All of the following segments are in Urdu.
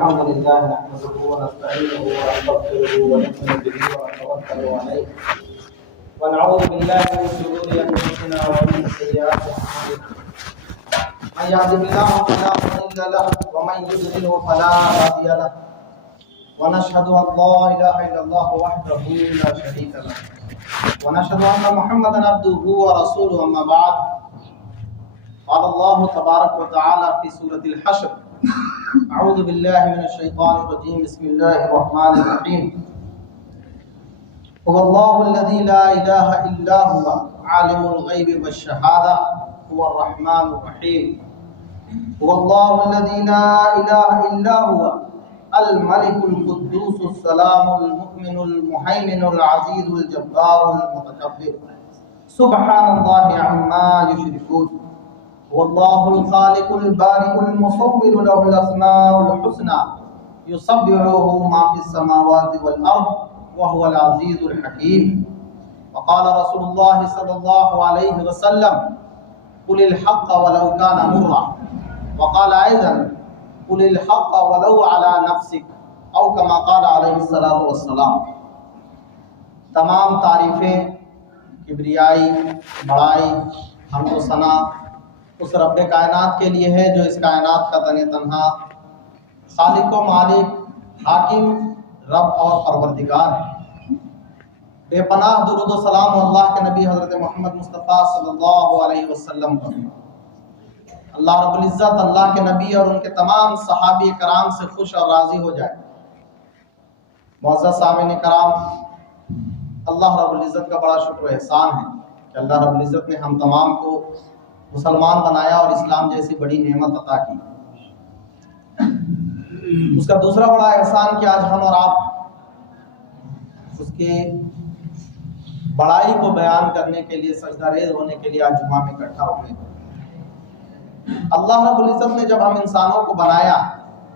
الحمد لله نحمده ونستعينه ونستغفره ونؤمن به ونتوكل عليه ونعوذ بالله من شرور انفسنا ومن سيئات اعمالنا من يهده الله فلا مضل له ومن يضلل فلا هادي له ونشهد ان لا اله الا الله وحده لا شريك له ونشهد ان محمدا عبده ورسوله اما بعد قال الله تبارك وتعالى في سورة الحشر اعوذ بالله من الشيطان الرجيم بسم الله الرحمن الرحيم هو الله الذي لا اله الا هو عالم الغيب والشهادة هو الرحمن الرحيم هو الله الذي لا اله الا هو الملك القدوس السلام المؤمن المهيمن العزيز الجبار المتكبر سبحان الله عما يشركون هو الله الخالق البارئ المصور له الاسماء الحسنى يسبح له ما في السماوات والارض وهو العزيز الحكيم وقال رسول الله صلى الله عليه وسلم قل الحق ولو كان مرا وقال ايضا قل الحق ولو على نفسك او كما قال عليه الصلاة والسلام. تمام تعریفیں، کبریائی، بڑائی، حمد و ثنا اس رب کائنات کے لیے ہے جو اس کائنات کا تن تنہا خالق و مالک، حاکم، رب اور پروردگار ہے. بے پناہ درود و سلام اللہ کے نبی حضرت محمد مصطفیٰ صلی اللہ علیہ وسلم پر. اللہ رب العزت اللہ کے نبی اور ان کے تمام صحابی کرام سے خوش اور راضی ہو جائے. معزز سامعین کرام، اللہ رب العزت کا بڑا شکر و احسان ہے کہ اللہ رب العزت نے ہم تمام کو مسلمان بنایا اور اسلام جیسی بڑی نعمت عطا کی. اس کا دوسرا بڑا احسان کہ آج ہم اور آپ اس کے بڑائی کو بیان کرنے کے لیے، سجدہ ریز ہونے کے لیے آج جمعہ میں اکٹھا ہوئے. اللہ رب العزت نے جب ہم انسانوں کو بنایا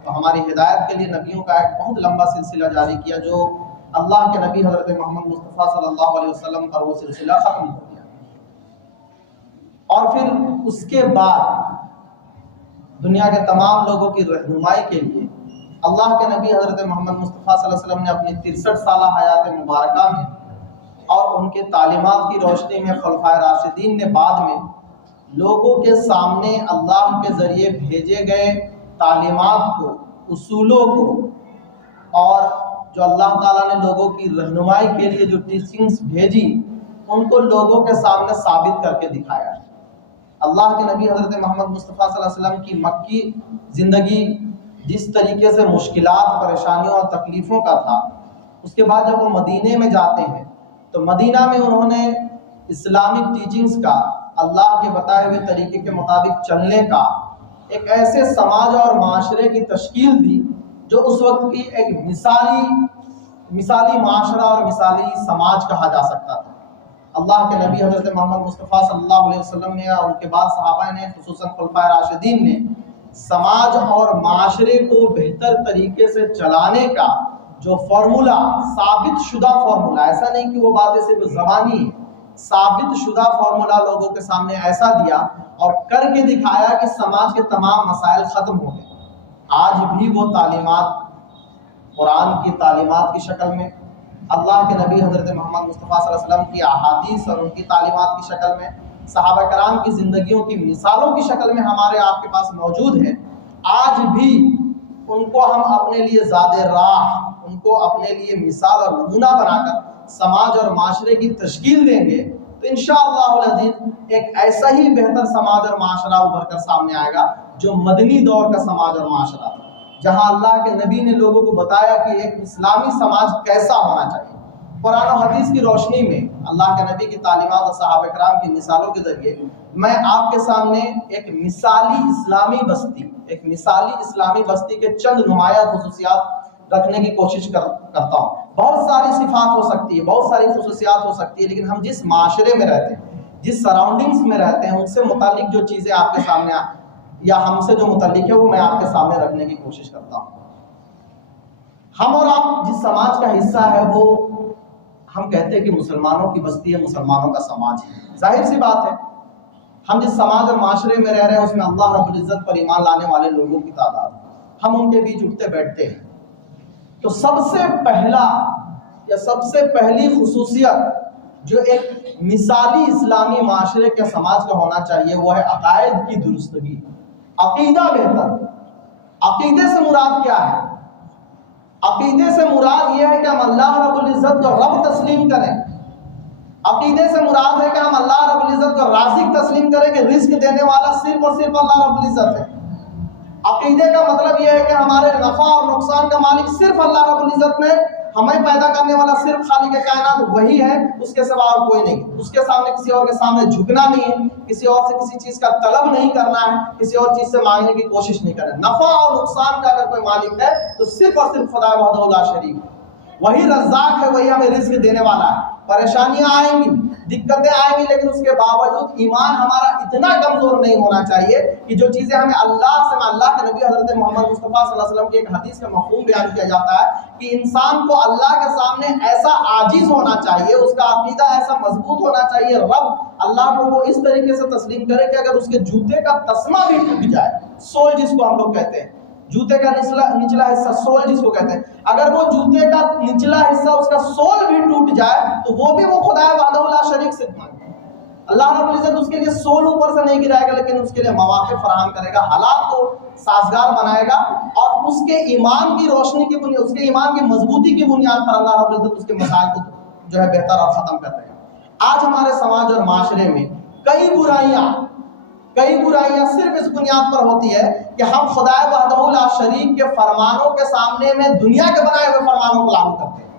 تو ہماری ہدایت کے لیے نبیوں کا ایک بہت لمبا سلسلہ جاری کیا، جو اللہ کے نبی حضرت محمد مصطفیٰ صلی اللہ علیہ وسلم پر وہ سلسلہ ختم ہو گیا. اور پھر اس کے بعد دنیا کے تمام لوگوں کی رہنمائی کے لیے اللہ کے نبی حضرت محمد مصطفیٰ صلی اللہ علیہ وسلم نے اپنی 63 سالہ حیات مبارکہ میں اور ان کے تعلیمات کی روشنی میں خلفائے راشدین نے بعد میں لوگوں کے سامنے اللہ کے ذریعے بھیجے گئے تعلیمات کو، اصولوں کو، اور جو اللہ تعالیٰ نے لوگوں کی رہنمائی کے لیے جو ٹیچنگز بھیجی ان کو لوگوں کے سامنے ثابت کر کے دکھایا. اللہ کے نبی حضرت محمد مصطفیٰ صلی اللہ علیہ وسلم کی مکی زندگی جس طریقے سے مشکلات، پریشانیوں اور تکلیفوں کا تھا، اس کے بعد جب وہ مدینے میں جاتے ہیں تو مدینہ میں انہوں نے اسلامک ٹیچنگز کا، اللہ کے بتائے ہوئے طریقے کے مطابق چلنے کا ایک ایسے سماج اور معاشرے کی تشکیل دی جو اس وقت کی ایک مثالی معاشرہ اور مثالی سماج کہا جا سکتا تھا. اللہ کے نبی حضرت محمد مصطفیٰ صلی اللہ علیہ وسلم نے اور ان کے بعد صحابہ نے، خصوصاً خلفائے راشدین نے، سماج اور معاشرے کو بہتر طریقے سے چلانے کا جو فارمولہ، ثابت شدہ فارمولہ، ایسا نہیں کہ وہ باتیں صرف زبانی ہیں، ثابت شدہ فارمولہ لوگوں کے سامنے ایسا دیا اور کر کے دکھایا کہ سماج کے تمام مسائل ختم ہو گئے. آج بھی وہ تعلیمات قرآن کی تعلیمات کی شکل میں، اللہ کے نبی حضرت محمد مصطفیٰ صلی اللہ علیہ وسلم کی احادیث اور ان کی تعلیمات کی شکل میں، صحابہ کرام کی زندگیوں کی مثالوں کی شکل میں ہمارے آپ کے پاس موجود ہیں. آج بھی ان کو ہم اپنے لیے زاد راہ، ان کو اپنے لیے مثال اور نمونہ بنا کر سماج اور معاشرے کی تشکیل دیں گے تو انشاءاللہ العزیز ایک ایسا ہی بہتر سماج اور معاشرہ ابھر کر سامنے آئے گا جو مدنی دور کا سماج اور معاشرہ تھا، جہاں اللہ کے نبی نے لوگوں کو بتایا کہ ایک اسلامی سماج کیسا ہونا چاہیے. قرآن و حدیث کی روشنی میں اللہ کے نبی کی تعلیمات اور صحابہ کرام کی مثالوں کے ذریعے میں آپ کے سامنے ایک مثالی اسلامی بستی کے چند نمایاں خصوصیات رکھنے کی کوشش کرتا ہوں. بہت ساری صفات ہو سکتی ہے، بہت ساری خصوصیات ہو سکتی ہے، لیکن ہم جس معاشرے میں رہتے ہیں، جس سراؤنڈنگز میں رہتے ہیں، ان سے متعلق جو چیزیں آپ کے سامنے یا ہم سے جو متعلق ہے وہ میں آپ کے سامنے رکھنے کی کوشش کرتا ہوں. ہم اور آپ جس سماج کا حصہ ہے وہ ہم کہتے ہیں کہ مسلمانوں کی بستی ہے، مسلمانوں کا سماج ہے. ظاہر سی بات ہے، ہم جس سماج اور معاشرے میں رہ رہے ہیں اس میں اللہ رب العزت پر ایمان لانے والے لوگوں کی تعداد ہم ان کے بیچ اٹھتے بیٹھتے ہیں. تو سب سے پہلا یا سب سے پہلی خصوصیت جو ایک مثالی اسلامی معاشرے کے سماج کا ہونا چاہیے وہ ہے عقائد کی درستگی، عقیدہ بہتر. عقیدے سے مراد کیا ہے؟ عقیدے سے مراد یہ ہے کہ ہم اللہ رب العزت کو رب تسلیم کریں. عقیدے سے مراد ہے کہ ہم اللہ رب العزت کو رازق تسلیم کریں کہ رزق دینے والا صرف اور صرف اللہ رب العزت ہے. عقیدے کا مطلب یہ ہے کہ ہمارے نفع اور نقصان کا مالک صرف اللہ رب العزت نے، ہمیں پیدا کرنے والا صرف خالق کائنات وہی ہے، اس کے سوا اور کوئی نہیں. اس کے سامنے کسی اور کے سامنے جھکنا نہیں ہے، کسی اور سے کسی چیز کا طلب نہیں کرنا ہے، کسی اور چیز سے مانگنے کی کوشش نہیں کرنا. نفع اور نقصان کا اگر کوئی مالک ہے تو صرف اور صرف خدا وحدہ لا شریک ہے. وہی رزاق ہے، وہی ہمیں رزق دینے والا ہے. پریشانیاں آئیں گی، دقتیں آئیں گی، لیکن اس کے باوجود ایمان ہمارا اتنا کمزور نہیں ہونا چاہیے کہ جو چیزیں ہمیں اللہ سے، اللہ کے نبی حضرت محمد مصطفیٰ صلی اللہ علیہ وسلم کی ایک حدیث کا مفہوم بیان کیا جاتا ہے کہ انسان کو اللہ کے سامنے ایسا عاجز ہونا چاہیے، اس کا عقیدہ ایسا مضبوط ہونا چاہیے، رب اللہ کو وہ اس طریقے سے تسلیم کرے کہ اگر اس کے جوتے کا تسمہ بھی ٹوٹ جائے، سول جس کو ہم لوگ کہتے ہیں، جوتے کا نچلا حصہ سول جس کو کہتے ہیں، اگر وہ جوتے کا نچلا حصہ اس کا سول بھی ٹوٹ جائے تو وہ بھی وہ خدا وحدہ لا شریک سے مانگے. اللہ رب العزت اس کے لیے سول اوپر سے نہیں گرائے گا، لیکن اس کے لیے مواقع فراہم کرے گا، حالات کو سازگار بنائے گا، اور اس کے ایمان کی روشنی کی بنیاد، اس کے ایمان کی مضبوطی کی بنیاد پر اللہ رب العزت اس کے مسائل کو جو ہے بہتر اور ختم کر دے گا. آج ہمارے سماج اور معاشرے میں کئی برائیاں صرف اس بنیاد پر ہوتی ہے کہ ہم خدا وحدہ لا شریک کے فرمانوں کے سامنے میں دنیا کے بنائے ہوئے فرمانوں کو لاگو کرتے ہیں.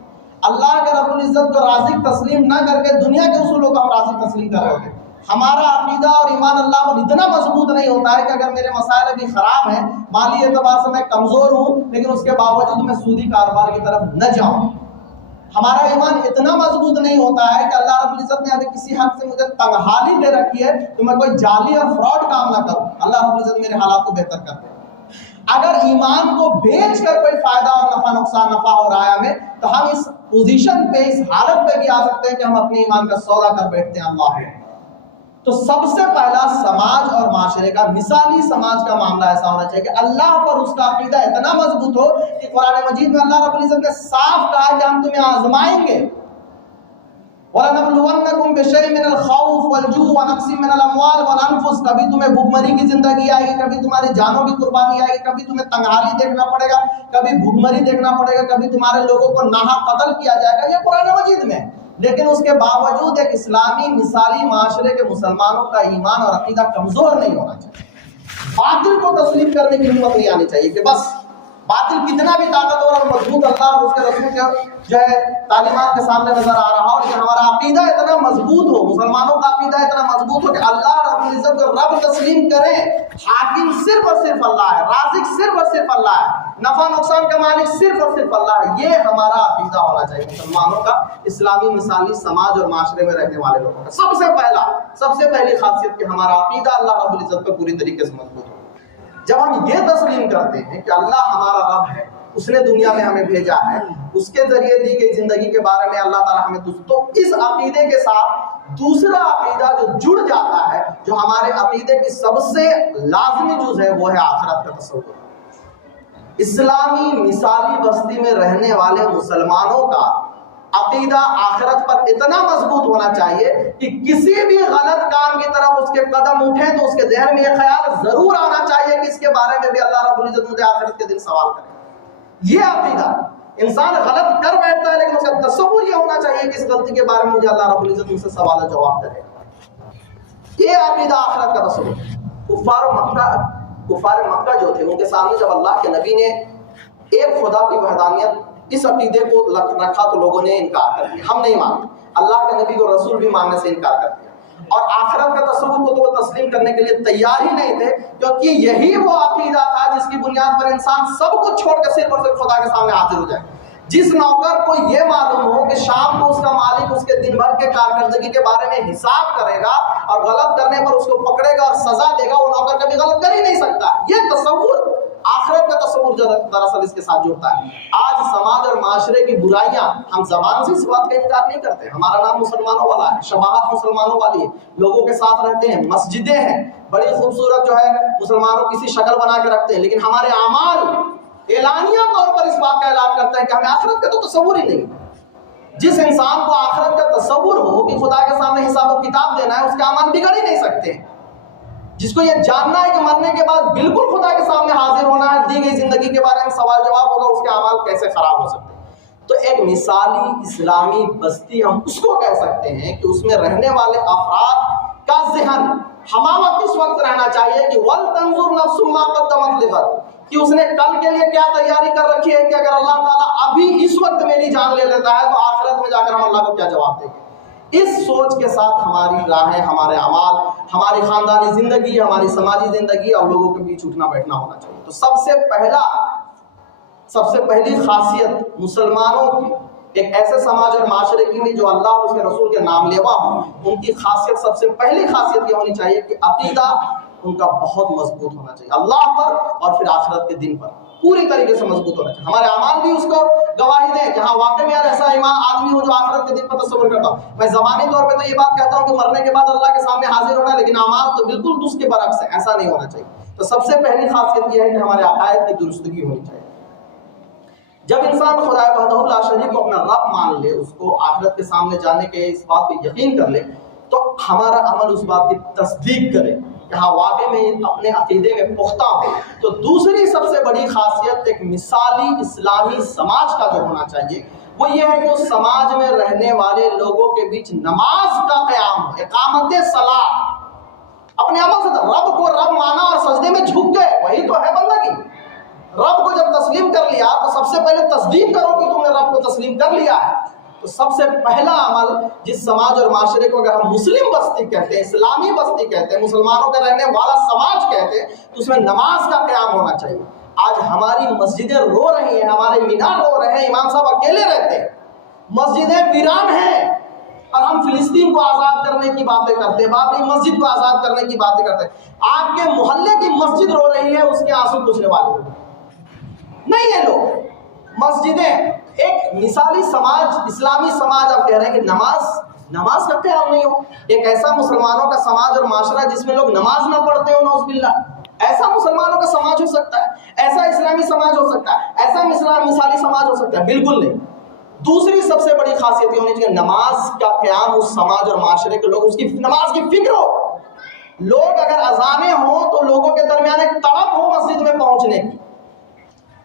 اللہ کے رب العزت کو رازق تسلیم نہ کر کے دنیا کے اصولوں کو ہم رازق تسلیم کر رہے ہوتے ہیں. ہمارا عقیدہ اور ایمان اللہ پر اتنا مضبوط نہیں ہوتا ہے کہ اگر میرے مسائل ابھی خراب ہیں، مالی اعتبار سے میں کمزور ہوں، لیکن اس کے باوجود میں سودی کاروبار کی طرف نہ جاؤں. ہمارا ایمان اتنا مضبوط نہیں ہوتا ہے کہ اللہ رب العزت نے ابھی کسی حد سے مجھے تنگحالی دے رکھی ہے تو میں کوئی جعلی اور فراڈ کام نہ کروں. اللہ رب العزت میرے حالات کو بہتر کر دے. اگر ایمان کو بیچ کر کوئی فائدہ اور نفع ہو رہا ہے ہمیں، تو ہم اس پوزیشن پہ، اس حالت پہ بھی آ سکتے ہیں کہ ہم اپنے ایمان کا سودا کر بیٹھتے ہیں اللہ ہے. تو سب سے پہلا سماج اور معاشرے کا، مثالی سماج کا معاملہ ایسا ہونا چاہیے کہ اللہ پر اس کا عقیدہ اتنا مضبوط ہو کہ قرآن مجید میں اللہ رب العزت نے صاف کہا ہے کہ ہم تمہیں آزمائیں گے. وَلَنَبْلُوَنَّكُمْ بِشَيْءٍ مِّنَ الْخَوْفِ وَالْجُوعِ وَنَقْصٍ مِّنَ الْأَمْوَالِ وَالْأَنفُسِ. کبھی تمہیں بھوک مری کی زندگی آئے گی، کبھی تمہاری جانوں کی قربانی آئے گی، کبھی تمہیں تنگحالی دیکھنا پڑے گا، کبھی بھوک مری دیکھنا پڑے گا، کبھی تمہارے لوگوں کو ناحق قتل کیا جائے گا. یہ قرآن مجید میں. لیکن اس کے باوجود ایک اسلامی مثالی معاشرے کے مسلمانوں کا ایمان اور عقیدہ کمزور نہیں ہونا چاہیے. باطل کو تسلیم کرنے کی ہمت نہیں آنی چاہیے کہ بس باطل کتنا بھی طاقتور اور مضبوط اللہ اور اس کے رسول کے جو ہے تعلیمات کے سامنے نظر آ رہا ہو، لیکن ہمارا عقیدہ اتنا مضبوط ہو، مسلمانوں کا عقیدہ اتنا مضبوط ہو کہ اللہ رب العزت کو رب تسلیم کریں. حاکم صرف اور صرف اللہ ہے، رازق صرف اور صرف اللہ ہے، نفع نقصان کا مالک صرف اور صرف اللہ ہے. یہ ہمارا عقیدہ ہونا چاہیے مسلمانوں کا، اسلامی مثالی سماج اور معاشرے میں رہنے والے لوگوں کا. سب سے پہلی خاصیت کہ ہمارا عقیدہ اللہ رب العزت پر پوری طریقے سے مضبوط ہو. جب ہم یہ تسلیم کرتے ہیں کہ اللہ ہمارا رب ہے، اس نے دنیا میں ہمیں بھیجا ہے، اس کے ذریعے دی گئی زندگی کے بارے میں اللہ تعالیٰ ہمیں تو اس عقیدے کے ساتھ دوسرا عقیدہ جو جڑ جاتا ہے، جو ہمارے عقیدے کی سب سے لازمی جز ہے، وہ ہے آخرت کا تصور. اسلامی مثالی بستی میں رہنے والے مسلمانوں کا عقیدہ آخرت پر اتنا مضبوط ہونا چاہیے کہ کسی بھی غلط کام کی طرف اس کے قدم اٹھیں تو اس کے ذہن میں یہ خیال ضرور آنا چاہیے کہ اس کے بارے میں بھی اللہ رب العزت مجھے آخرت کے دن سوال کرے. یہ عقیدہ انسان غلط کر بیٹھتا ہے، لیکن اس کا تصور یہ ہونا چاہیے کہ اس غلطی کے بارے میں مجھے اللہ رب العزت مجھ سے سوال و جواب کرے. یہ عقیدہ آخرت کا تصور. کفار مکہ جو تھے، ان کے سامنے جب اللہ کے نبی نے ایک خدا کی وحدانیت اس عقیدے کو رکھا تو لوگوں نے انکار کر دیا. ہم نہیں مانتے. اللہ کے نبی کو رسول بھی ماننے سے انکار کر دیا، اور آخرت کا تصور کو تو وہ تسلیم کرنے کے لیے تیار ہی نہیں تھے، کیونکہ یہی وہ عقیدہ تھا جس کی بنیاد پر انسان سب کچھ چھوڑ کر صرف اور صرف خدا کے سامنے حاضر ہو جائے. جس نوکر کو یہ معلوم ہو کہ شام کو اس کا مالک اس کے دن بھر کے کارکردگی کے بارے میں حساب کرے گا اور غلط کرنے پر اس کو پکڑے گا اور سزا دے گا، وہ نوکر کبھی غلط کر ہی نہیں سکتا. یہ تصور، آخرت کا تصور جو دراصل اس کے ساتھ جڑتا ہے. آج سماج اور معاشرے کی برائیاں، ہم زبان سے اس بات کا انکار نہیں کرتے، ہمارا نام مسلمانوں والا ہے، شباہت مسلمانوں والی ہے، لوگوں کے ساتھ رہتے ہیں، مسجدیں ہیں، بڑی خوبصورت جو ہے مسلمانوں کسی شکل بنا کے رکھتے ہیں، لیکن ہمارے اعمال اعلانیہ طور پر اس بات کا اعلان کرتے ہیں کہ ہمیں آخرت کا تو تصور ہی نہیں۔ جس انسان کو آخرت کا تصور ہو کہ خدا کے سامنے حساب و کتاب دینا ہے، اس کے اعمال بگڑ ہی نہیں سکتے۔ جس کو یہ جاننا ہے کہ مرنے کے بعد بالکل خدا کے سامنے حاضر ہونا ہے، دی گئی زندگی کے بارے میں سوال جواب ہوگا، اس کے اعمال کیسے خراب ہو سکتے ہیں؟ تو ایک مثالی اسلامی بستی ہم اس کو کہہ سکتے ہیں کہ اس میں رہنے والے افراد کا ذہن ہمہ اس وقت رہنا چاہیے کہ وَلْتَنْظُرْ نَفْسٌ مَا قَدَّمَتْ لِغَدٍ، کہ اس نے کل کے لیے کیا تیاری کر رکھی ہے، کہ اگر اللہ تعالیٰ ابھی اس وقت میری جان لے لیتا ہے تو آخرت میں جا کر ہم اللہ کو کیا جواب دیں گے۔ اس سوچ کے ساتھ ہماری راہیں، ہمارے اعمال، ہماری خاندانی زندگی، ہماری سماجی زندگی اور لوگوں کے بیچ اٹھنا بیٹھنا ہونا چاہیے۔ تو سب سے پہلی خاصیت مسلمانوں کی ایک ایسے سماج اور معاشرے کی جو اللہ اور اس کے رسول کے نام لیوا ہوں، ان کی خاصیت، سب سے پہلی خاصیت یہ ہونی چاہیے کہ عقیدہ ان کا بہت مضبوط ہونا چاہیے، اللہ پر اور پھر آخرت کے دن پر پوری طریقے سے مضبوط ہونا چاہیے۔ ہمارے اعمال بھی اس کو گواہی دیں کہ ہاں واقعی میں یار ایسا ایمان آدمی ہوں جو آخرت کے دن پر تصور کرتا ہوں۔ میں زبانی طور پہ تو یہ بات کہتا ہوں کہ مرنے کے بعد اللہ کے سامنے حاضر ہونا ہے، لیکن اعمال تو بالکل اس کے برعکس ہے، ایسا نہیں ہونا چاہیے۔ تو سب سے پہلی خاصیت یہ ہے کہ ہمارے عقائد کی درستگی ہونی چاہیے۔ جب انسان خدا وحدہ لا شریک کو اپنا رب مان لے، اس کو آخرت کے سامنے جانے کے اس بات پہ یقین کر لے، تو ہمارا عمل اس بات کی تصدیق کرے کہ ہاں واقعی میں اپنے عقیدے میں پختہ ہوں۔ تو دوسری سب سے بڑی خاصیت ایک مثالی اسلامی سماج کا جو ہونا چاہیے وہ یہ ہے کہ اس سماج میں رہنے والے لوگوں کے بیچ نماز کا قیام ہو، اقامت صلاۃ۔ اپنے عمل سے رب کو رب مانا اور سجدے میں جھک گئے، وہی تو ہے بندگی۔ رب کو جب تسلیم کر لیا تو سب سے پہلے تصدیق کرو کہ تم نے رب کو تسلیم کر لیا ہے۔ تو سب سے پہلا عمل جس سماج اور معاشرے کو اگر ہم مسلم بستی کہتے ہیں، اسلامی بستی کہتے ہیں، مسلمانوں کا رہنے والا سماج کہتے ہیں، تو اس میں نماز کا قیام ہونا چاہیے۔ آج ہماری مسجدیں رو رہی ہیں، ہمارے مینار رو رہے ہیں، امام صاحب اکیلے رہتے ہیں، مسجدیں ویران ہیں، اور ہم فلسطین کو آزاد کرنے کی باتیں کرتے ہیں، بابری مسجد کو آزاد کرنے کی باتیں کرتے ہیں۔ آپ کے محلے کی مسجد رو رہی ہے، اس کے آنسو پوچھنے والے نہیں ہے لوگ۔ مسجدیں ایک مثالی سماج، اسلامی سماج، آپ کہہ رہے ہیں کہ نماز کا قیام نہیں ہو۔ ایک ایسا مسلمانوں کا سماج اور معاشرہ جس میں لوگ نماز نہ پڑھتے ہو، نعوذ باللہ، ایسا مسلمانوں کا سماج ہو سکتا ہے؟ ایسا اسلامی سماج ہو سکتا ہے؟ ایسا مثالی سماج ہو سکتا ہے؟ بالکل نہیں۔ دوسری سب سے بڑی خاصیت یہ ہونی چاہیے نماز کا قیام اس سماج اور معاشرے کے لوگ اس کی نماز کی فکر ہو۔ لوگ اگر اذانیں ہوں تو لوگوں کے درمیان ایک تڑپ ہو مسجد میں پہنچنے کی،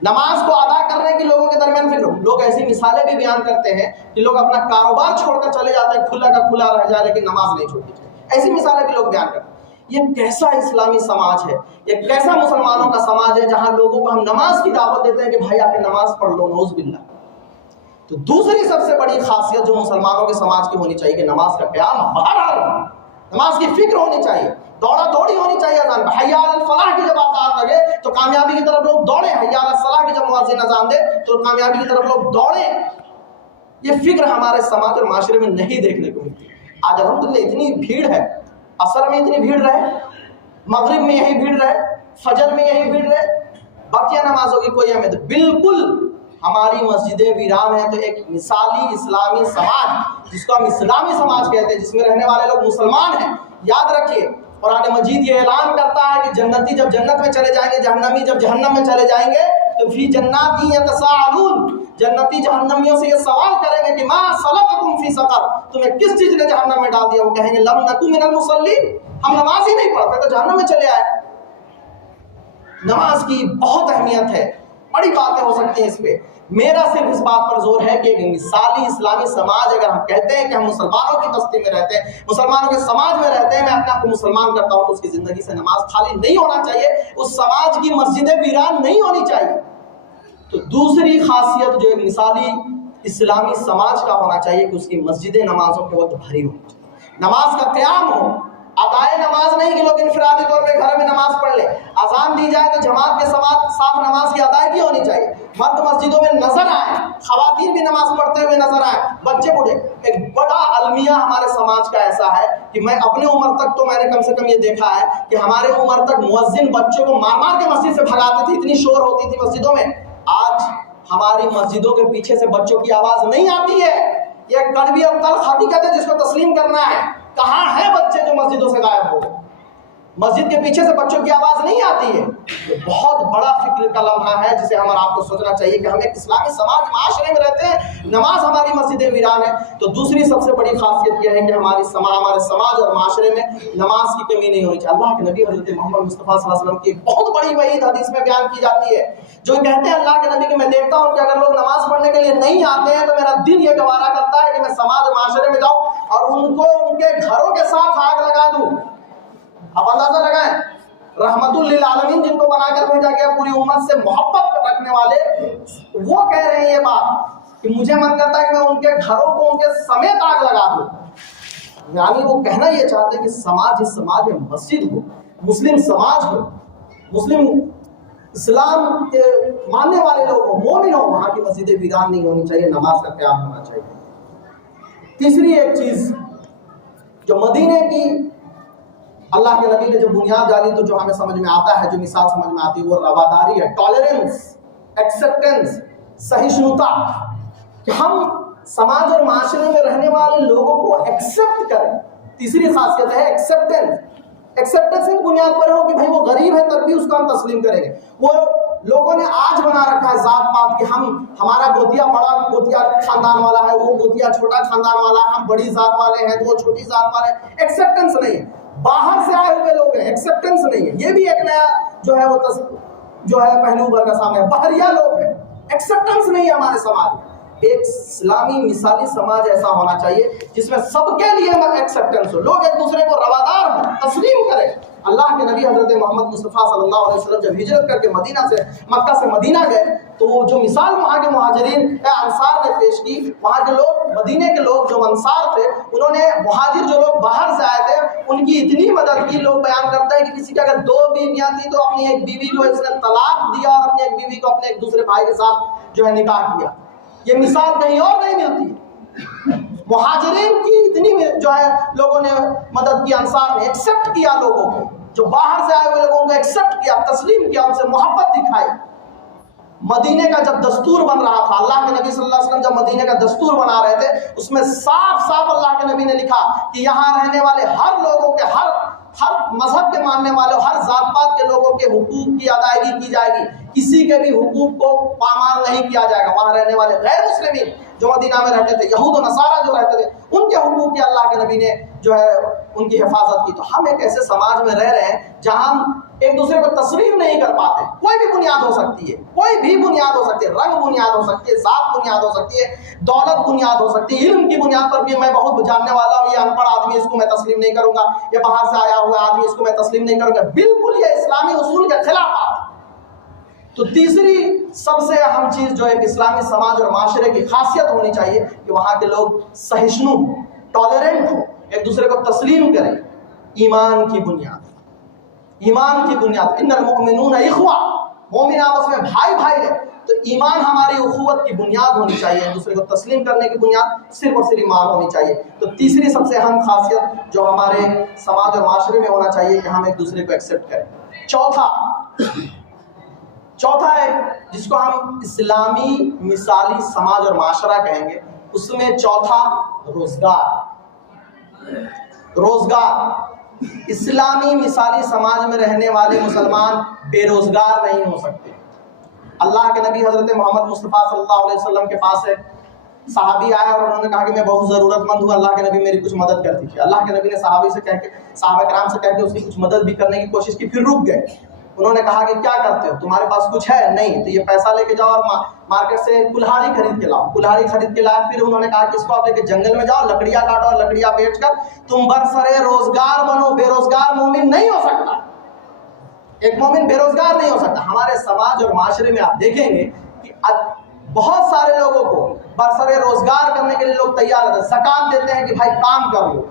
نماز کو ادا کرنے کی لوگوں کے درمیان فکر ہو۔ لوگ ایسی مثالیں بھی بیان کرتے ہیں کہ لوگ اپنا کاروبار چھوڑ کر چلے جاتے ہیں، کھلا کا کھلا رہ جائے لیکن نماز نہیں چھوڑنی چاہیے، ایسی مثالیں بھی لوگ بیان کرتے ہیں۔ یہ کیسا اسلامی سماج ہے، یہ کیسا مسلمانوں کا سماج ہے جہاں لوگوں کو ہم نماز کی دعوت دیتے ہیں کہ بھائی آ کے نماز پڑھ لو، نعوذ باللہ۔ تو دوسری سب سے بڑی خاصیت جو مسلمانوں کے سماج کی ہونی چاہیے کہ نماز کا قیام بہرحال، نماز کی فکر ہونی چاہیے، دوڑا دوڑی ہونی چاہیے۔ اذان حی علی الفلاح کی جب آواز لگے تو کامیابی کی طرف لوگ دوڑیں، حی علی الصلاح کی جب مؤذن اذان دے تو کامیابی کی طرف لوگ دوڑیں۔ یہ فکر ہمارے سماج اور معاشرے میں نہیں دیکھنے کو ملتی۔ آج الحمدللہ اتنی بھیڑ ہے، عصر میں اتنی بھیڑ رہے، مغرب میں یہی بھیڑ رہے، فجر میں یہی بھیڑ رہے، باقیہ نمازوں کی کوئی اہمیت بالکل۔ ہماری مسجدیں ویران ہیں۔ تو ایک مثالی اسلامی سماج جس کو ہم اسلامی سماج کہتے ہیں، جس میں رہنے والے لوگ مسلمان ہیں، یاد رکھیے قرآن مجید یہ اعلان کرتا ہے کہ جنتی جب جنت میں چلے جائیں گے، جہنمی جب جہنم میں چلے جائیں گے تو فی جنات یتساءلون، جنتی جہنمیوں سے یہ سوال کریں گے کہ ما سلککم فی سقر، تمہیں کس چیز نے جہنم میں ڈال دیا؟ وہ کہیں گے لم نکو من المصلین، ہم نماز ہی نہیں پڑھتے تو جہنم میں چلے آئے۔ نماز کی بہت اہمیت ہے، بڑی باتیں ہو سکتی ہیں اس پہ۔ میرا صرف اس بات پر زور ہے کہ ایک مثالی اسلامی سماج اگر ہم کہتے ہیں کہ ہم مسلمانوں کی بستی میں رہتے ہیں، مسلمانوں کے سماج میں رہتے ہیں، میں اپنے آپ کو مسلمان کرتا ہوں، تو اس کی زندگی سے نماز خالی نہیں ہونا چاہیے، اس سماج کی مسجدیں ویران نہیں ہونی چاہیے۔ تو دوسری خاصیت جو ایک مثالی اسلامی سماج کا ہونا چاہیے کہ اس کی مسجدیں نمازوں کے وقت بھری ہونی چاہیے، نماز کا قیام ہو، ادائے نماز نہیں کہ لوگ انفرادی طور پہ گھر میں نماز پڑھ لیں، اذان دی جائے تو جماعت کے ساتھ نماز کی ادائیگی ہونی چاہیے، مرد مسجدوں میں نظر آئیں، خواتین بھی نماز پڑھتے ہوئے نظر آئیں، بچے بوڑھے۔ ایک بڑا المیہ ہمارے سماج کا ایسا ہے کہ میں اپنے عمر تک تو میں نے کم سے کم یہ دیکھا ہے کہ ہمارے عمر تک مؤذن بچوں کو مار مار کے مسجد سے بھگاتے تھے، اتنی شور ہوتی تھی مسجدوں میں۔ آج ہماری مسجدوں کے پیچھے سے بچوں کی آواز نہیں آتی ہے، یہ کڑوی اور تلخ حقیقت ہے جس کو تسلیم کرنا ہے۔ کہاں ہیں بچے جو مسجدوں سے غائب ہو گئے؟ مسجد کے پیچھے سے بچوں کی آواز نہیں آتی ہے. یہ بہت بڑا فکر کا لمحہ ہے جسے ہم اور آپ کو سوچنا چاہیے کہ ہم ایک اسلامی سماج معاشرے میں رہتے ہیں, نماز ہماری مسجد ویران ہے. تو دوسری سب سے بڑی خاصیت یہ ہے کہ ہمارے سماج اور معاشرے میں نماز کی کمی نہیں ہونی چاہیے. اللہ کے نبی حضرت محمد مصطفیٰ صلی اللہ علیہ وسلم کی ایک بہت بڑی وعید حدیث میں بیان کی جاتی ہے, جو کہتے ہیں اللہ کے نبی کہ میں دیکھتا ہوں کہ اگر لوگ نماز پڑھنے کے لیے نہیں آتے ہیں تو میرا دل یہ گوارا کرتا ہے کہ میں سماج معاشرے میں جاؤں اور ان کو ان کے گھروں کے ساتھ آگ لگا دوں. آپ اندازہ لگائیں, رحمت للعالمین جن کو بنا کر بھیجا گیا, پوری امت سے محبت رکھنے والے, وہ کہہ رہے ہیں یہ بات کہ مجھے من کرتا ہے کہ میں ان کے گھروں کو ان کے سمیت آگ لگا دوں. یعنی وہ کہنا یہ چاہتے ہیں کہ سماج, اس سماج میں مسجد ہو, مسلم سماج ہو, مسلم اسلام کے ماننے والے لوگ ہو, مومن ہو, وہاں کی مسجدیں ویران نہیں ہونی چاہیے, نماز کا قیام ہونا چاہیے. تیسری ایک چیز جو مدینے کی اللہ کے نبی نے جو بنیاد ڈالی, تو جو ہمیں سمجھ میں آتا ہے, جو مثال سمجھ میں آتی ہے, وہ رواداری ہے, ٹالرنس, ایکسیپٹنس, سہیشنوتا, کہ ہم سماج اور معاشرے میں رہنے والے لوگوں کو ایکسیپٹ کریں. تیسری خاصیت ہے ایکسیپٹنس. ایکسیپٹنس اس بنیاد پر ہو کہ بھائی وہ غریب ہے تب بھی اس کو ہم تسلیم کریں گے. وہ لوگوں نے آج بنا رکھا ہے ذات پات کہ ہمارا گوتیا بڑا گوتیا خاندان والا ہے, وہ گوتیا چھوٹا خاندان والا ہے, ہم بڑی ذات والے ہیں تو وہ چھوٹی ذات والے ہیں. ایکسیپٹنس نہیں ہے. باہر سے آئے ہوئے لوگ ہیں, ایکسیپٹنس نہیں ہے. یہ بھی ایک نیا جو ہے پہلو ابھر کا سامنے ہے. بحریہ لوگ ہیں, ایکسیپٹنس نہیں ہے ہمارے سماج میں. ایک اسلامی مثالی سماج ایسا ہونا چاہیے جس میں سب کے لیے ایکسیپٹنس ہو, لوگ ایک دوسرے کو روادار ہوں, تسلیم کریں. اللہ کے نبی حضرت محمد مصطفیٰ صلی اللہ علیہ وسلم جب ہجرت کر کے مکہ سے مدینہ گئے, تو وہ جو مثال وہاں کے مہاجرین انصار نے پیش کی, وہاں کے لوگ, مدینے کے لوگ جو انصار تھے, انہوں نے مہاجر جو لوگ باہر سے آئے تھے ان کی اتنی مدد کی. لوگ بیان کرتے ہیں کہ کسی کی اگر 2 بیویاں تھیں تو اپنی ایک بیوی کو اس نے طلاق دیا اور اپنی ایک بیوی کو اپنے ایک دوسرے بھائی کے ساتھ جو ہے نکاح کیا. یہ مثال کہیں اور نہیں ملتی. مہاجرین کی اتنی جو ہے لوگوں نے مدد کی, انصار نے ایکسپٹ کیا, لوگوں کو جو باہر سے آئے ہوئے لوگوں کو ایکسپٹ کیا, تسلیم کیا, ان سے محبت دکھائی. مدینے کا جب دستور بن رہا تھا, اللہ کے نبی صلی اللہ علیہ وسلم جب مدینے کا دستور بنا رہے تھے, اس میں صاف صاف اللہ کے نبی نے لکھا کہ یہاں رہنے والے ہر لوگوں کے, ہر مذہب کے ماننے والوں, ہر ذات پات کے لوگوں کے حقوق کی ادائیگی کی جائے گی. کسی کے بھی حقوق کو پامال نہیں کیا جائے گا. وہاں رہنے والے غیر مسلمین جو مدینہ میں رہتے تھے, یہود و نصارہ جو رہتے تھے, ان کے حقوق کی اللہ کے نبی نے جو ہے ان کی حفاظت کی. تو ہم ایک ایسے سماج میں رہ رہے ہیں جہاں ہم ایک دوسرے کو تسلیم نہیں کر پاتے. کوئی بھی بنیاد ہو سکتی ہے, کوئی بھی بنیاد ہو سکتی ہے, رنگ بنیاد ہو سکتی ہے, ذات بنیاد ہو سکتی ہے, دولت بنیاد ہو سکتی ہے, علم کی بنیاد پر بھی میں بہت جاننے والا ہوں, یہ ان پڑھ آدمی اس کو میں تسلیم نہیں کروں گا, یہ باہر سے آیا ہوا آدمی اس کو میں تسلیم نہیں کروں گا. بالکل یہ اسلامی اصول کے خلاف ہے. تو تیسری سب سے اہم چیز جو ایک اسلامی سماج اور معاشرے کی خاصیت ہونی چاہیے کہ وہاں کے لوگ سہیشنو, ٹالرنٹ ہوں, ایک دوسرے کو تسلیم کریں. ایمان کی بنیاد, ایمان کی بنیاد, ان المؤمنون اخوہ, مومن آپس میں بھائی بھائی ہیں. تو ایمان ہماری اخوت کی بنیاد ہونی چاہیے, ایک دوسرے کو تسلیم کرنے کی بنیاد صرف اور صرف ایمان ہونی چاہیے. تو تیسری سب سے اہم خاصیت جو ہمارے سماج اور معاشرے میں ہونا چاہیے کہ ہم ایک دوسرے کو ایکسیپٹ کریں. چوتھا ہے جس کو ہم اسلامی مثالی سماج اور معاشرہ کہیں گے, اس میں چوتھا روزگار. اسلامی مثالی سماج میں رہنے والے مسلمان بے روزگار نہیں ہو سکتے. اللہ کے نبی حضرت محمد مصطفیٰ صلی اللہ علیہ وسلم کے پاس ایک صحابی آیا اور انہوں نے کہا کہ میں بہت ضرورت مند ہوں, اللہ کے نبی میری کچھ مدد کر دیجیے. اللہ کے نبی نے صحابہ کرام سے کہہ کے اس کی کچھ مدد بھی کرنے کی کوشش کی, پھر رک گئے. انہوں نے کہا کہ کیا کرتے ہو, تمہارے پاس کچھ ہے؟ نہیں. تو یہ پیسہ لے کے جاؤ اور مارکیٹ سے کلہاڑی خرید کے لاؤ. کلہاڑی خرید کے لائے. پھر انہوں نے کہا کہ اس کو آپ لے کے جنگل میں جاؤ, لکڑیاں کاٹو اور لکڑیاں بیچ کر تم برسرے روزگار بنو. بے روزگار مومن نہیں ہو سکتا. ایک مومن بے روزگار نہیں ہو سکتا. ہمارے سماج اور معاشرے میں آپ دیکھیں گے کہ بہت سارے لوگوں کو برسرے روزگار کرنے کے لیے لوگ تیار ہوتے ہیں, زکات دیتے ہیں کہ بھائی کام کر لو,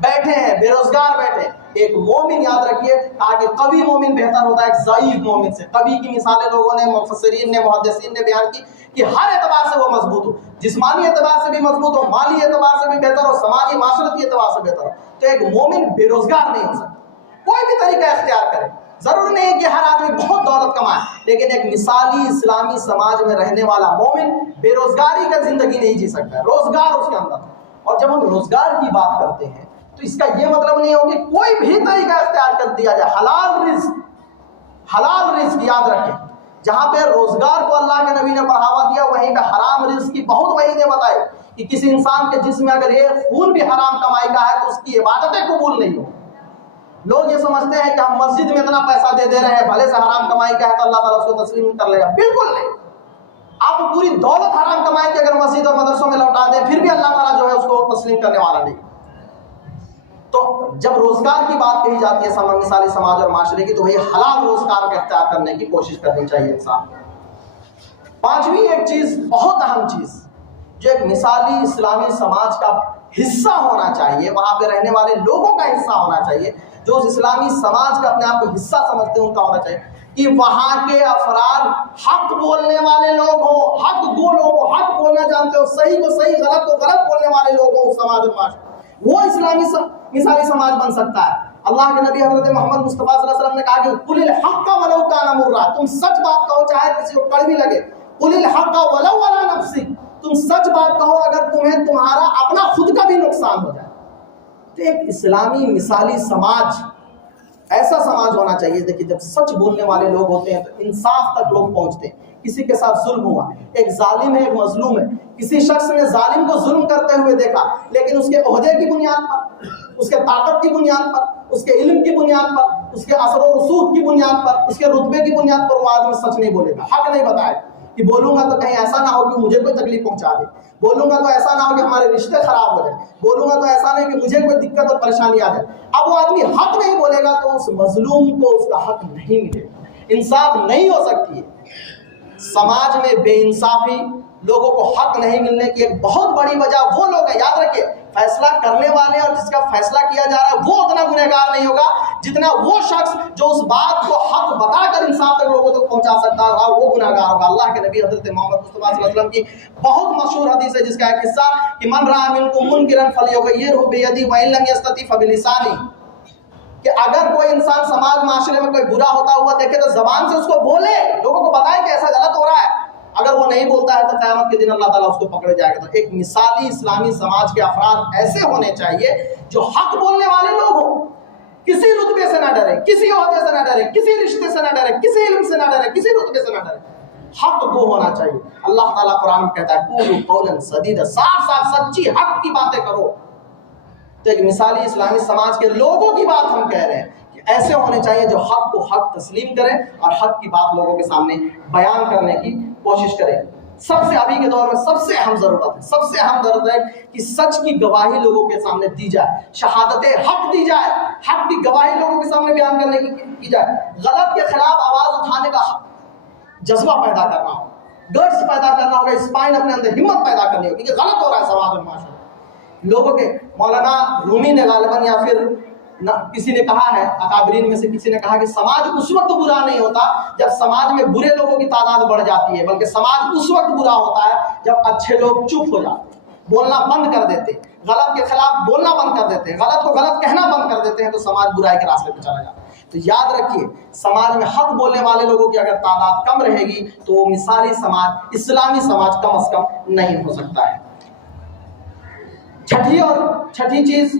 بیٹھے ہیں بے روزگار بیٹھے. ایک مومن یاد رکھیے آگے قوی مومن بہتر ہوتا ہے ایک ضعیف مومن سے. قوی کی مثالیں لوگوں نے, مفسرین نے, محدثین نے بیان کی کہ ہر اعتبار سے وہ مضبوط ہو, جسمانی اعتبار سے بھی مضبوط ہو, مالی اعتبار سے بھی بہتر ہو, سماجی معاشرتی اعتبار سے بہتر ہو. تو ایک مومن بے روزگار نہیں ہو سکتا. کوئی بھی طریقہ اختیار کرے, ضرور نہیں کہ ہر آدمی بہت دولت کمائے, لیکن ایک مثالی اسلامی سماج میں رہنے والا مومن بے روزگاری کا زندگی نہیں جی سکتا ہے. روزگار اس کے اندر. اور جب ہم روزگار کی بات کرتے ہیں تو اس کا یہ مطلب نہیں ہو کہ کوئی بھی طریقہ اختیار کر دیا جائے. حلال رزق یاد رکھیں. جہاں پہ روزگار کو اللہ کے نبی نے بڑھاوا دیا وہیں پہ حرام رزق کی بہت وعیدیں بتائی کہ کسی انسان کے جسم میں اگر ایک خون بھی حرام کمائی کا ہے تو اس کی عبادتیں قبول نہیں ہو. لوگ یہ سمجھتے ہیں کہ ہم مسجد میں اتنا پیسہ دے رہے ہیں بھلے سے حرام کمائی کا ہے تو اللہ تعالیٰ اس کو تسلیم کر لے گا. بالکل نہیں. آپ پوری دولت حرام کمائی کے اگر مسجد اور مدرسوں میں لوٹا دیں پھر بھی اللہ تعالیٰ جو ہے اس کو تسلیم کرنے والا نہیں. تو جب روزگار کی بات کہی جاتی ہے مثالی سماج اور معاشرے کی تو وہی حلال روزگار کا اختیار کرنے کی کوشش کرنی چاہیے انسان. پانچویں ایک چیز بہت اہم چیز جو ایک مثالی اسلامی سماج کا حصہ ہونا چاہیے, وہاں پہ رہنے والے لوگوں کا حصہ ہونا چاہیے, جو اس اسلامی سماج کا اپنے آپ کو حصہ سمجھتے ہیں ان کا ہونا چاہیے کہ وہاں کے افراد حق بولنے والے لوگ ہوں, حق گو لوگ ہوں, حق بولنا جانتے ہو, صحیح کو صحیح غلط کو غلط بولنے والے لوگ ہوں سماج اور معاشرے. وہ اسلامی مثالی سماج بن سکتا ہے. اللہ کے نبی حضرت محمد مصطفیٰ صلی اللہ علیہ وسلم نے کہا کہ قل الحق ولو کان مرا, تم سچ بات کہو چاہے کسی کو کڑوی لگے. قل الحق ولو علی نفسک, تم سچ بات کہو اگر تمہیں تمہارا اپنا خود کا بھی نقصان ہو جائے. تو ایک اسلامی مثالی سماج ایسا سماج ہونا چاہیے. دیکھیے جب سچ بولنے والے لوگ ہوتے ہیں تو انصاف تک لوگ پہنچتے ہیں. کسی کے ساتھ ظلم ہوا, ایک ظالم ہے ایک مظلوم ہے, کسی شخص نے ظالم کو ظلم کرتے ہوئے دیکھا لیکن اس کے عہدے کی بنیاد پر, اس کے طاقت کی بنیاد پر, اس کے علم کی بنیاد پر, اس کے اثر و رسوخ کی بنیاد پر, اس کے رتبے کی بنیاد پر وہ آدمی سچ نہیں بولے گا, حق نہیں بتائے کہ بولوں گا تو کہیں ایسا نہ ہو کہ مجھے کوئی تکلیف پہنچا دے, بولوں گا تو ایسا نہ ہو کہ ہمارے رشتے خراب ہو جائیں, بولوں گا تو ایسا نہیں کہ مجھے کوئی دقت اور پریشانی آ جائے. اب وہ آدمی حق نہیں بولے گا تو اس مظلوم کو اس کا حق نہیں ملے گا, انصاف نہیں ہو سکتی ہے. سماج میں بے انصافی, لوگوں کو حق نہیں ملنے کی ایک بہت بڑی وجہ وہ لوگ ہیں. یاد رکھیے فیصلہ کرنے والے اور جس کا فیصلہ کیا جا رہا ہے وہ اتنا گنہگار نہیں ہوگا جتنا وہ شخص جو اس بات کو حق بتا کر انصاف تک لوگوں تک پہنچا سکتا ہوگا وہ گنہگار ہوگا. اللہ کے نبی حضرت محمد مصطفیٰ صلی اللہ علیہ وسلم کی بہت مشہور حدیث ہے جس کا ایک حصہ کہ من رأى منکم منکرا فلیغیرہ بیدہ وإن لم یستطع فبلسانہ, کہ اگر کوئی انسان سماج معاشرے میں کوئی برا ہوتا ہوا دیکھے تو زبان سے اس کو بولے, لوگوں کو بتائے کہ ایسا غلط ہو رہا ہے. اگر وہ نہیں بولتا ہے تو قیامت کے دن اللہ تعالیٰ اس کو پکڑے جائے گا. تو ایک مثالی اسلامی سماج کے افراد ایسے ہونے چاہیے جو حق بولنے والے لوگ ہوں, کسی رتبے سے نہ ڈرے, کسی عہدے سے نہ ڈرے, کسی رشتے سے نہ ڈرے, کسی علم سے نہ ڈرے, کسی رتبے سے نہ ڈرے. حق وہ ہونا چاہیے. اللہ تعالیٰ قرآن میں کہتا ہے قولوا قولا سدیدا, صاف صاف سچی حق کی باتیں کرو. تو ایک مثالی اسلامی سماج کے لوگوں کی بات ہم کہہ رہے ہیں کہ ایسے ہونے چاہیے جو حق کو حق تسلیم کریں اور حق کی بات لوگوں کے سامنے بیان کرنے کی کوشش کریں. سب سے ابھی کے دور میں سب سے اہم ضرورت ہے کہ سچ کی گواہی لوگوں کے سامنے دی جائے, شہادت حق دی جائے, حق کی گواہی لوگوں کے سامنے بیان کرنے کی جائے. غلط کے خلاف آواز اٹھانے کا جذبہ پیدا کرنا ہو, گٹس پیدا کرنا ہوگا, اسپائن اپنے اندر ہمت پیدا کرنی ہوگی کہ غلط ہو رہا ہے سماج اور معاشرے. لوگوں کے مولانا رومی نے غالباً یا پھر کسی نے کہا ہے, اکابرین میں سے کسی نے کہا کہ سماج اس وقت برا نہیں ہوتا جب سماج میں برے لوگوں کی تعداد بڑھ جاتی ہے, بلکہ سماج اس وقت برا ہوتا ہے جب اچھے لوگ چپ ہو جاتے ہیں, بولنا بند کر دیتے ہیں, غلط کے خلاف بولنا بند کر دیتے ہیں, غلط کو غلط کہنا بند کر دیتے ہیں, تو سماج برائی کے راستے پہ چلا جاتا ہے. تو یاد رکھیے سماج میں حق بولنے والے لوگوں کی اگر تعداد کم رہے گی تو وہ مثالی سماج, اسلامی سماج کم از کم نہیں ہو سکتا ہے. چھٹی چیز,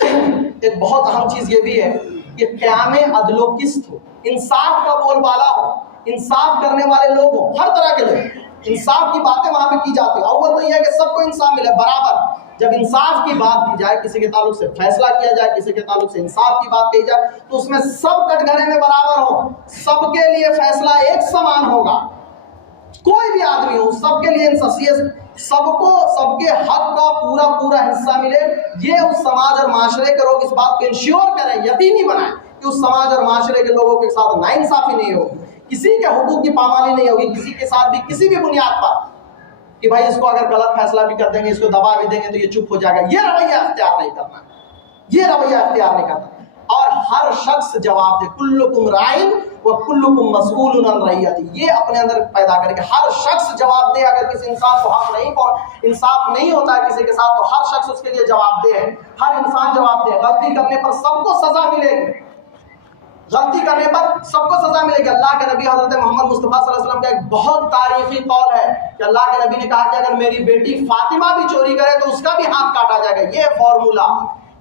ایک بہت اہم چیز یہ بھی ہے کہ قیام عدل و قسط ہو, انصاف کا بول بالا ہو, انصاف کرنے والے لوگ ہوں, ہر طرح کے لوگ, انصاف کی باتیں وہاں پہ کی جاتی ہیں. اول تو یہ ہے کہ سب کو انصاف ملے برابر. جب انصاف کی بات کی جائے, کسی کے تعلق سے فیصلہ کیا جائے, کسی کے تعلق سے انصاف کی بات کہی جائے تو اس میں سب کٹگرے میں برابر ہو, سب کے لیے فیصلہ ایک سمان ہوگا. کوئی بھی آدمی ہو سب کے لیے انصاف, سب کو سب کے حق کا پورا حصہ ملے. یہ اس سماج اور معاشرے کے لوگ اس بات کو انشور کریں, یقینی بنائیں کہ اس سماج اور معاشرے کے لوگوں کے ساتھ ناانصافی نہیں ہوگی, کسی کے حقوق کی پامالی نہیں ہوگی, کسی کے ساتھ بھی کسی بھی بنیاد پر کہ بھائی اس کو اگر غلط فیصلہ بھی کر دیں گے, اس کو دبا بھی دیں گے تو یہ چپ ہو جائے گا. یہ رویہ اختیار نہیں کرنا. اور ہر شخص جواب دے, کلکم رائن وکلکم مسئول عن رعیتہ, یہ اپنے اندر پیدا کرے کہ ہر شخص جواب دے. اگر کسی انسان کو انصاف نہیں ہوتا ہے کسی کے ساتھ تو ہر شخص اس کے لیے جواب دے ہے, ہر انسان جواب دے. غلطی کرنے پر سب کو سزا ملے گی, غلطی کرنے پر سب کو سزا ملے گی. اللہ کے نبی حضرت محمد مصطفیٰ صلی اللہ علیہ وسلم کا ایک بہت تاریخی قول ہے کہ اللہ کے نبی نے کہا کہ اگر میری بیٹی فاطمہ بھی چوری کرے تو اس کا بھی ہاتھ کاٹا جائے گا. یہ فارمولا,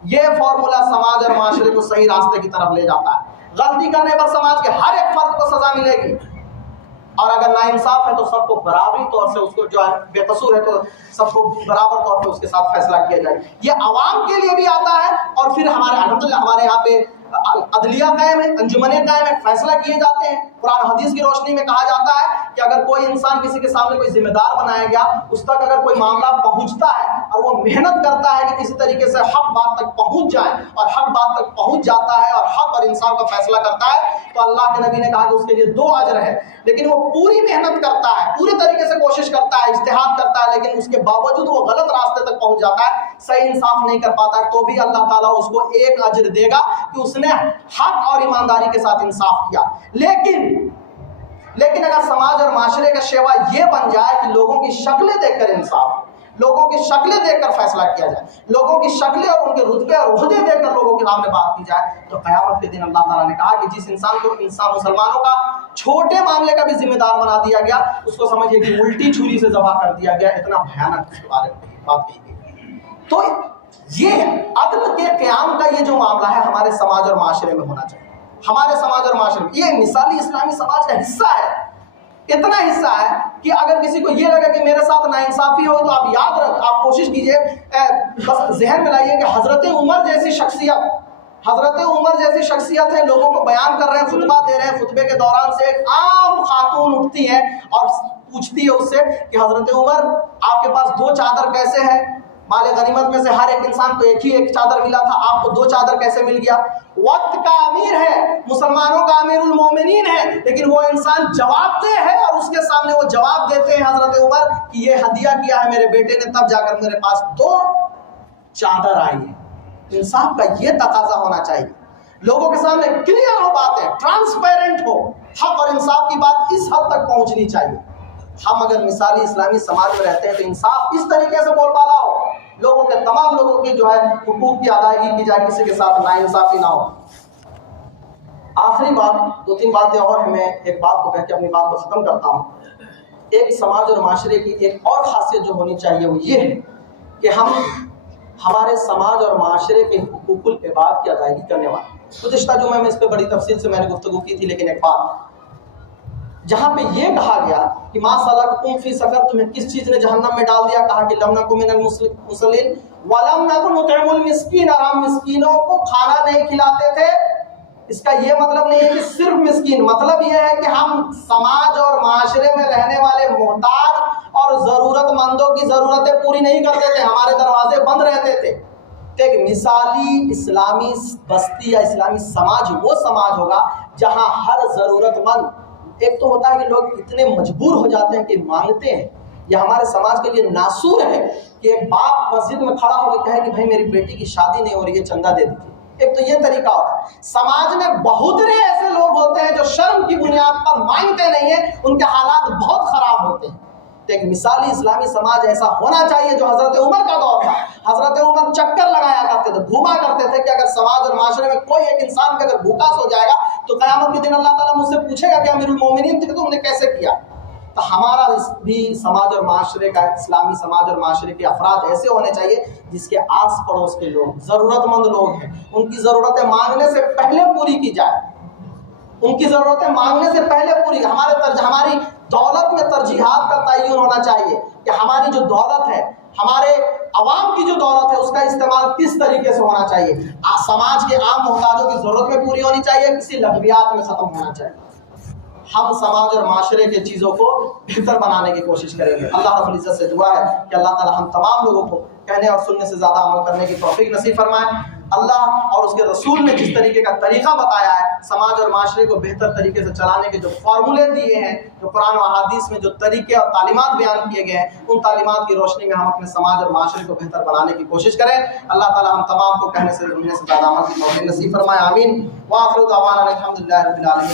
یہ فارمولا سماج اور معاشرے کو صحیح راستے کی طرف لے جاتا ہے۔ غلطی کرنے پر سماج کے ہر ایک فرد کو سزا ملے گی، اور اگر ناانصاف ہے تو سب کو برابری طور سے، اس کو جو ہے بے قصور ہے تو سب کو برابر طور پہ اس کے ساتھ فیصلہ کیا جائے۔ یہ عوام کے لیے بھی آتا ہے، اور پھر الحمدللہ ہمارے یہاں پہ عدلیہ قائم ہے، انجمنیں قائم ہے، فیصلہ کیے جاتے ہیں۔ قرآن حدیث کی روشنی میں کہا جاتا ہے کہ اگر کوئی انسان کسی کے سامنے کوئی ذمہ دار بنایا گیا، اس تک اگر کوئی معاملہ پہنچتا ہے اور وہ محنت کرتا ہے کہ کسی طریقے سے حق بات تک پہنچ جائے، اور حق بات تک پہنچ جاتا ہے اور حق اور انصاف کا فیصلہ کرتا ہے، تو اللہ کے نبی نے کہا کہ اس کے لیے 2 اجر ہے۔ لیکن وہ پوری محنت کرتا ہے، پوری طریقے سے کوشش کرتا ہے، اجتہاد کرتا ہے، لیکن اس کے باوجود وہ غلط راستے تک پہنچ جاتا ہے، صحیح انصاف نہیں کر پاتا ہے، تو بھی اللہ تعالیٰ اس کو 1 اجر دے گا کہ اس نے حق اور ایمانداری کے ساتھ انصاف کیا۔ لیکن اگر سماج اور معاشرے کا شیوا یہ بن جائے کہ لوگوں کی شکلیں دیکھ کر انصاف، لوگوں کی شکلیں دیکھ کر فیصلہ کیا جائے، لوگوں کی شکلیں اور ان کے رتبے اور عہدے دیکھ کر لوگوں کے سامنے بات کی جائے، تو قیامت کے دن اللہ تعالیٰ نے کہا کہ جس انسان کو مسلمانوں کا چھوٹے معاملے کا بھی ذمہ دار بنا دیا گیا، اس کو سمجھیے کہ الٹی چھری سے ذبح کر دیا گیا۔ اتنا بھیانک اس کے بارے میں بات کہی گئی۔ تو یہ عدل کے قیام کا یہ جو معاملہ ہے ہمارے سماج اور معاشرے میں ہونا چاہیے۔ ہمارے سماج اور معاشرے میں یہ مثالی اسلامی سماج کا حصہ ہے، اتنا حصہ ہے کہ اگر کسی کو یہ لگا کہ میرے ساتھ ناانصافی ہو تو آپ یاد رکھ، آپ کوشش کیجئے، بس ذہن میں لائیے کہ حضرت عمر جیسی شخصیت ہے، لوگوں کو بیان کر رہے ہیں، خطبہ دے رہے ہیں، خطبے کے دوران سے ایک عام خاتون اٹھتی ہے اور پوچھتی ہے اس سے کہ حضرت عمر آپ کے پاس 2 چادر کیسے ہیں؟ مال غنیمت میں سے ہر ایک انسان کو ایک چادر ملا تھا، آپ کو 2 چادر کیسے مل گیا؟ وقت کا امیر ہے، مسلمانوں کا امیر المومنین ہے، لیکن وہ انسان جواب دہ ہے، اور اس کے سامنے وہ جواب دیتے ہیں حضرت عمر کہ یہ ہدیہ کیا ہے میرے بیٹے نے، تب جا کر میرے پاس 2 چادر آئی ہے۔ انصاف کا یہ تقاضا ہونا چاہیے، لوگوں کے سامنے کلیئر ہو باتیں، ٹرانسپیرنٹ ہو، حق اور انصاف کی بات اس حد تک پہنچنی چاہیے۔ ہم اگر مثالی اسلامی سماج میں رہتے ہیں تو انصاف اس طریقے سے بول بالا ہو، لوگوں کے تمام لوگوں کی جو ہے حقوق کی ادائیگی کی جائے، کسی کے ساتھ ناانصافی نہ ہو۔ آخری بات، 2-3 باتیں اور ہیں، میں ایک بات کو کہہ کے اپنی بات کو ختم کرتا ہوں۔ ایک سماج اور معاشرے کی ایک اور خاصیت جو ہونی چاہیے وہ یہ ہے کہ ہمارے سماج اور معاشرے کے حقوق العباد کی ادائیگی کرنے والے۔ گزشتہ جمعہ میں اس پہ بڑی تفصیل سے میں نے گفتگو کی تھی، لیکن ایک بات جہاں پہ یہ کہا گیا کہ ما سلککم فی سقر، تمہیں کس چیز نے جہنم میں ڈال دیا؟ کہا کہ لم نکن من المصلین ولم نکن نطعم المسکین، اور ہم مسکینوں کو کھانا نہیں کھلاتے تھے۔ اس کا یہ مطلب نہیں ہے کہ صرف مسکین، مطلب یہ ہے کہ ہم سماج اور معاشرے میں رہنے والے محتاج اور ضرورت مندوں کی ضرورتیں پوری نہیں کرتے تھے، ہمارے دروازے بند رہتے تھے۔ تو ایک مثالی اسلامی بستی یا اسلامی سماج وہ سماج ہوگا جہاں ہر ضرورت مند، ایک تو ہوتا ہے کہ لوگ اتنے مجبور ہو جاتے ہیں کہ مانگتے ہیں، یہ ہمارے سماج کے لیے ناسور ہے کہ ایک باپ مسجد میں کھڑا ہو کے کہے کہ بھائی میری بیٹی کی شادی نہیں ہو رہی ہے، چندہ دے دیجیے۔ ایک تو یہ طریقہ ہوتا ہے۔ سماج میں بہت سے ایسے لوگ ہوتے ہیں جو شرم کی بنیاد پر مانگتے نہیں ہیں، ان کے حالات بہت خراب ہوتے ہیں۔ تو ایک مثالی اسلامی سماج ایسا ہونا چاہیے جو حضرت عمر کا دور تھا۔ حضرت عمر چکر لگایا کرتے تھے، گھوما کرتے تھے کہ اگر سماج اور معاشرے میں کوئی ایک انسان کا اگر بھوکا سو جائے گا تو قیامت کے دن اللہ تعالیٰ مجھ سے پوچھے گا کہ امیر المومنین تھے تم نے کیسے کیا؟ تو ہمارا بھی سماج اور معاشرے کا، اسلامی سماج اور معاشرے کے افراد ایسے ہونے چاہیے جس کے آس پڑوس کے لوگ ضرورت مند لوگ ہیں، ان کی ضرورتیں مانگنے سے پہلے پوری کی جائے، ان کی ضرورتیں مانگنے سے پہلے پوری۔ ہماری دولت میں ترجیحات کا تعین ہونا چاہیے کہ ہماری جو دولت ہے، ہمارے عوام کی جو دولت ہے، اس کا استعمال کس طریقے سے ہونا چاہیے۔ سماج کے عام محتاجوں کی ضرورتیں پوری ہونی چاہیے، کسی لغویات میں ختم ہونا چاہیے۔ ہم سماج اور معاشرے کے چیزوں کو بہتر بنانے کی کوشش کریں گے۔ اللہ رب العزت سے دعا ہے کہ اللہ تعالی ہم تمام لوگوں کو کہنے اور سننے سے زیادہ عمل کرنے کی توفیق نصیب فرمائے۔ اللہ اور اس کے رسول نے جس طریقے کا طریقہ بتایا ہے سماج اور معاشرے کو بہتر طریقے سے چلانے کے جو فارمولے دیے ہیں، جو قرآن و احادیث میں جو طریقے اور تعلیمات بیان کیے گئے ہیں، ان تعلیمات کی روشنی میں ہم اپنے سماج اور معاشرے کو بہتر بنانے کی کوشش کریں۔ اللہ تعالی ہم تمام کو کہنے سے سننے سے زیادہ عمل کی توفیق نصیب فرمائے، آمین۔ وآخر دعوانا الحمد للہ رب العالمین۔